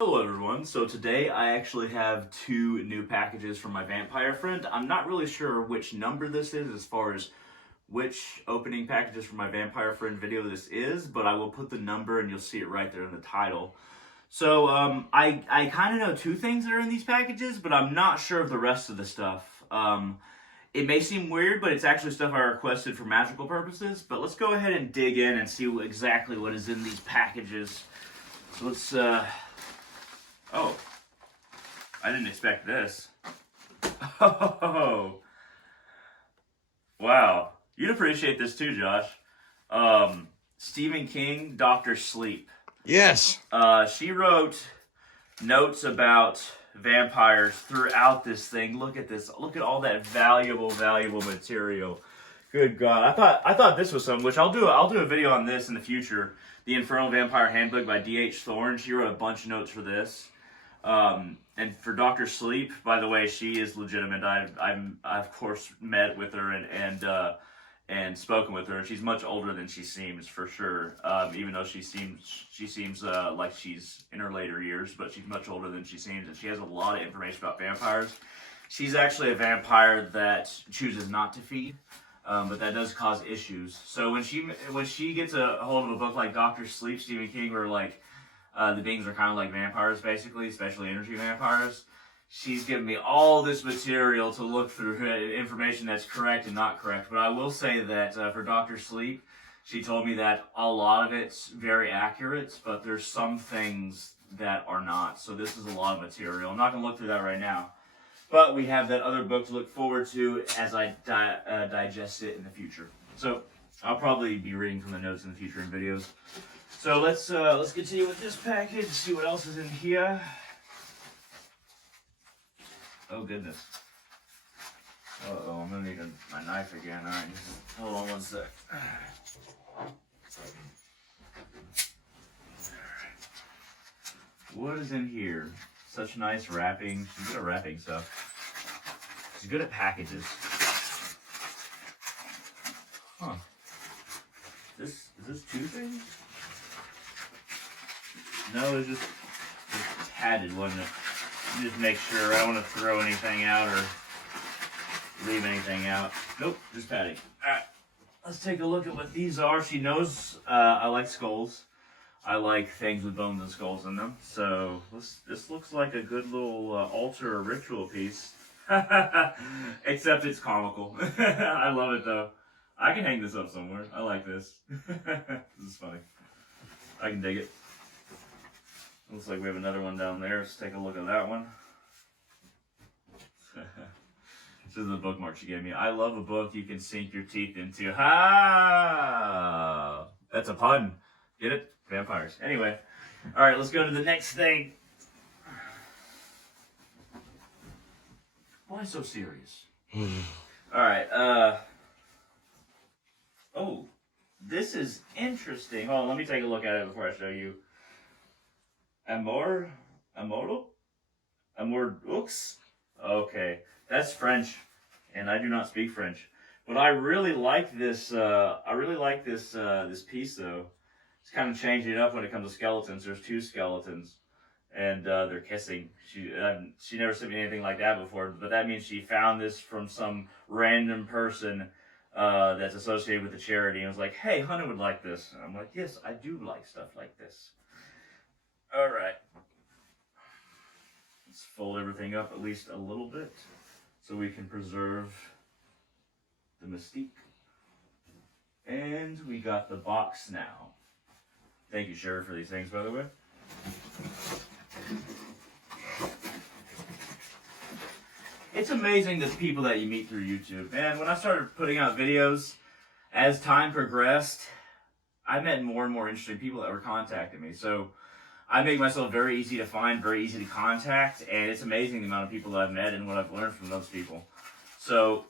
Hello everyone, so today I actually have two new packages from my vampire friend. I'm not really sure which number this is as far as which opening packages from my vampire friend video this is, but I will put the number and you'll see it right there in the title. So I kind of know two things that are in these packages, but I'm not sure of the rest of the stuff. It may seem weird, but it's actually stuff I requested for magical purposes, but let's go ahead and dig in and see exactly what is in these packages. So let's oh, I didn't expect this. Oh, wow. You'd appreciate this too, Josh. Stephen King, Dr. Sleep. Yes. She wrote notes about vampires throughout this thing. Look at this. Look at all that valuable material. Good God. I thought this was something, which I'll do a video on this in the future. The Infernal Vampire Handbook by D.H. Thorne. She wrote a bunch of notes for this. And for Dr. Sleep, by the way, she is legitimate. I've of course met with her and spoken with her. She's much older than she seems, for sure. Even though she seems like she's in her later years, but she's much older than she seems, and she has a lot of information about vampires. She's actually a vampire that chooses not to feed, but that does cause issues. So when she gets a hold of a book like Dr. Sleep, Stephen King, where like the beings are kind of like vampires, basically, especially energy vampires. She's given me all this material to look through, information that's correct and not correct. But I will say that for Dr. Sleep, she told me that a lot of it's very accurate, but there's some things that are not. So this is a lot of material. I'm not going to look through that right now. But we have that other book to look forward to as I digest it in the future. So I'll probably be reading from the notes in the future in videos. So let's continue with this package, see what else is in here. Oh goodness. Uh-oh, I'm gonna need my knife again. Alright, hold on one sec. What is in here? Such nice wrapping. She's good at wrapping stuff. She's good at packages. Huh. Is this two things? No, it's just padded, wasn't it? Just make sure I don't want to throw anything out or leave anything out. Nope, just padding. Alright, let's take a look at what these are. She knows I like skulls. I like things with bones and skulls in them. So this looks like a good little altar or ritual piece. Except it's comical. I love it though. I can hang this up somewhere. I like this. This is funny. I can dig it. Looks like we have another one down there. Let's take a look at that one. This is the bookmark she gave me. I love a book you can sink your teeth into. Ha! That's a pun. Get it? Vampires. Anyway. Alright, let's go to the next thing. Why so serious? Alright, oh, this is interesting. Hold on, let me take a look at it before I show you. Amor? Okay, that's French, and I do not speak French. But I really like this. This piece though. It's kind of changing it up when it comes to skeletons. There's two skeletons, and they're kissing. She never sent me anything like that before. But that means she found this from some random person that's associated with the charity, and was like, "Hey, Hunter would like this." And I'm like, "Yes, I do like stuff like this." Alright. Let's fold everything up at least a little bit so we can preserve the mystique. And we got the box now. Thank you, Sherry, for these things, by the way. It's amazing the people that you meet through YouTube. And when I started putting out videos, as time progressed, I met more and more interesting people that were contacting me. So I make myself very easy to find, very easy to contact, and it's amazing the amount of people that I've met and what I've learned from those people. So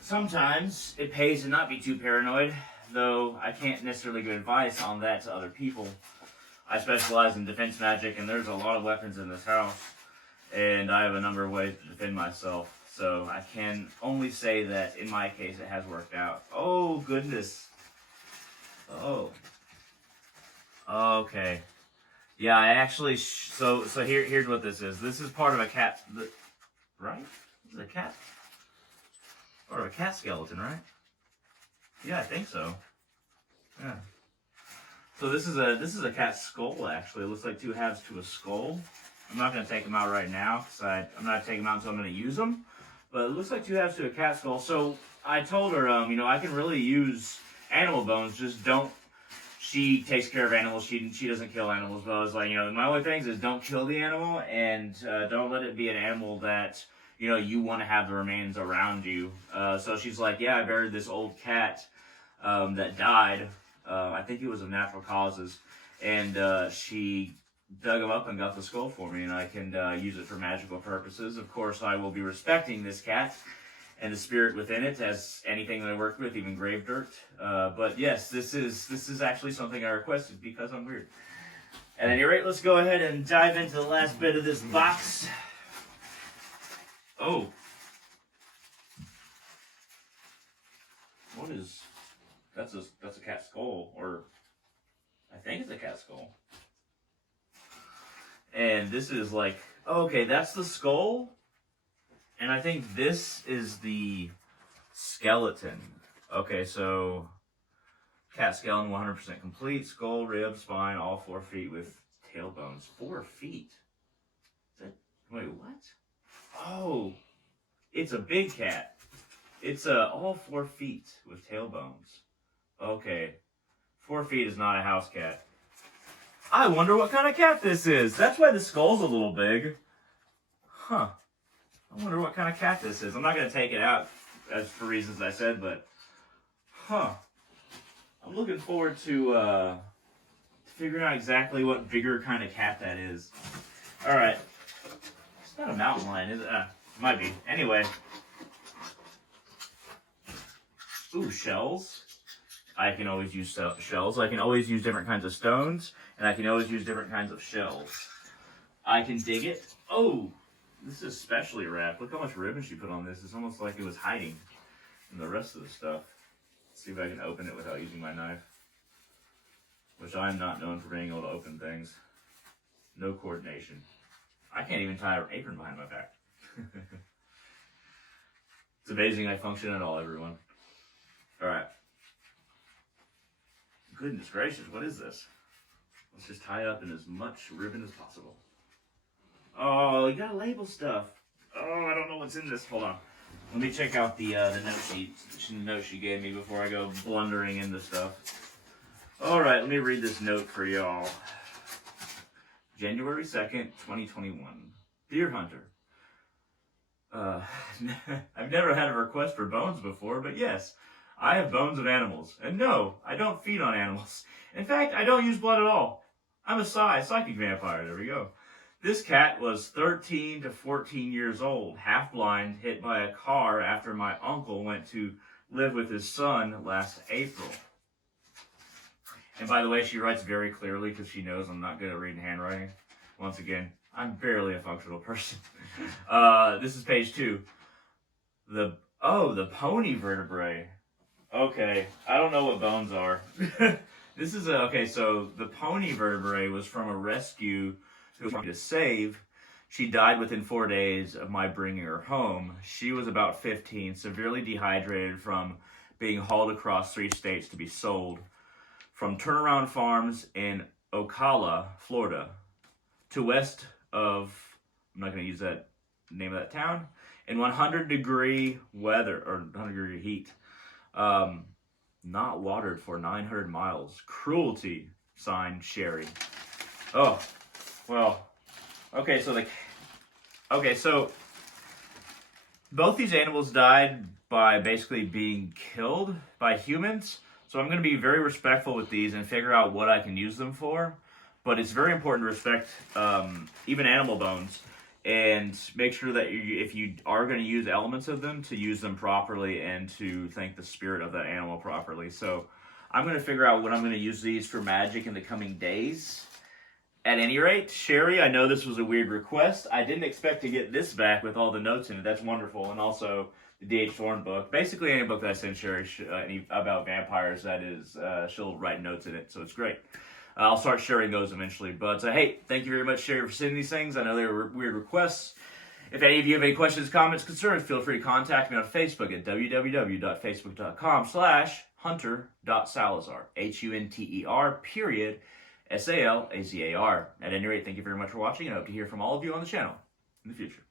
sometimes it pays to not be too paranoid, though I can't necessarily give advice on that to other people. I specialize in defense magic, and there's a lot of weapons in this house, and I have a number of ways to defend myself. So I can only say that in my case it has worked out. Oh, goodness. Oh. Okay. Yeah, I actually here's what this is. This is part of a cat, right? This is a cat, or a cat skeleton, right? Yeah, I think so. Yeah. So this is a cat skull actually. It looks like two halves to a skull. I'm not gonna take them out right now because I'm not taking them out until I'm gonna use them. But it looks like two halves to a cat skull. So I told her, I can really use animal bones. Just don't. She takes care of animals. She doesn't kill animals. But I was like, my only things is don't kill the animal and don't let it be an animal that you want to have the remains around you. So she's like, yeah, I buried this old cat that died. I think it was of natural causes, and she dug him up and got the skull for me, and I can use it for magical purposes. Of course, I will be respecting this cat and the spirit within it as anything that I work with, even grave dirt. But yes, this is actually something I requested because I'm weird. At any rate, let's go ahead and dive into the last bit of this box. Oh. What is... That's a cat skull, or I think it's a cat skull. And this is like, okay, that's the skull, and I think this is the skeleton. Okay, so cat skeleton, 100% complete, skull, ribs, spine, all 4 feet with tail bones. 4 feet? Wait, what? Oh, it's a big cat. It's all 4 feet with tail bones. Okay, 4 feet is not a house cat. I wonder what kind of cat this is. That's why the skull's a little big. Huh. I wonder what kind of cat this is. I'm not going to take it out as for reasons I said, but... Huh. I'm looking forward to figuring out exactly what bigger kind of cat that is. Alright. It's not a mountain lion, is it? Might be. Anyway. Ooh, shells. I can always use shells. I can always use different kinds of stones, and I can always use different kinds of shells. I can dig it. Oh, this is specially wrapped. Look how much ribbon she put on this. It's almost like it was hiding from the rest of the stuff. Let's see if I can open it without using my knife, which I'm not known for being able to open things. No coordination. I can't even tie an apron behind my back. It's amazing I function at all, everyone. All right. Goodness gracious, what is this? Let's just tie it up in as much ribbon as possible. Oh, you gotta label stuff. Oh, I don't know what's in this. Hold on. Let me check out the note sheet. The note she gave me before I go blundering into stuff. Alright, let me read this note for y'all. January 2nd, 2021. Dear Hunter. I've never had a request for bones before, but yes. I have bones of animals, and no, I don't feed on animals. In fact, I don't use blood at all. I'm a psychic vampire, there we go. This cat was 13 to 14 years old, half blind, hit by a car after my uncle went to live with his son last April. And by the way, she writes very clearly because she knows I'm not good at reading handwriting. Once again, I'm barely a functional person. This is page 2. The pony vertebrae. Okay, I don't know what bones are. This is okay, so the pony vertebrae was from a rescue who wanted to save. She died within 4 days of my bringing her home. She was about 15, severely dehydrated from being hauled across 3 states to be sold. From turnaround farms in Ocala, Florida, to west of, I'm not going to use that name of that town, in 100-degree weather, or 100-degree heat. Not watered for 900 miles. Cruelty, signed Sherry. Oh, well, okay, so both these animals died by basically being killed by humans. So I'm going to be very respectful with these and figure out what I can use them for. But it's very important to respect even animal bones and make sure that if you are going to use elements of them, to use them properly and to thank the spirit of that animal properly. So I'm going to figure out what I'm going to use these for magic in the coming days. At any rate, Sherry, I know this was a weird request. I didn't expect to get this back with all the notes in it. That's wonderful. And also the D.H. Thorne book. Basically, any book that I send Sherry about vampires, that is, she'll write notes in it. So it's great. I'll start sharing those eventually. But hey, thank you very much, Sherry, for sending these things. I know they were weird requests. If any of you have any questions, comments, concerns, feel free to contact me on Facebook at www.facebook.com/hunter.salazar. HUNTER _SALAZAR. At any rate, thank you very much for watching, and I hope to hear from all of you on the channel in the future.